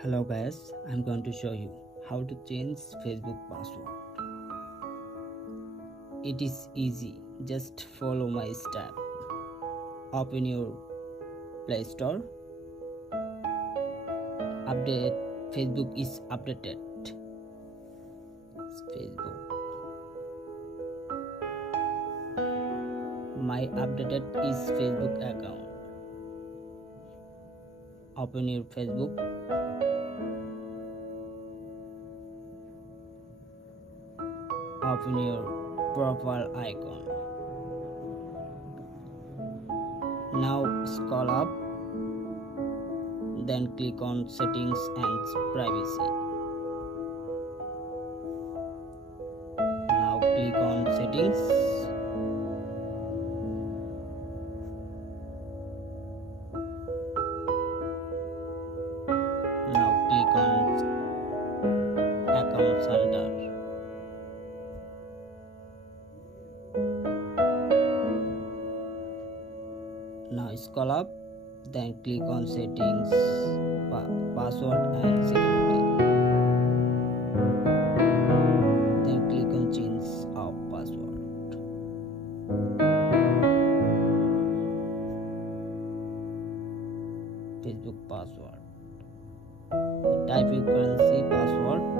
Hello guys, I'm going to show you how to change Facebook password. It is easy, just follow my step. Open your Play Store. Update Facebook is updated. It's Facebook. My updated is Facebook account. Open your Facebook. Open your profile icon. Now scroll up, then click on settings and privacy. Now click on settings. Now click on account center. Now scroll up, then click on settings, password and security. Then click on change of password. Facebook password. Type your currency password.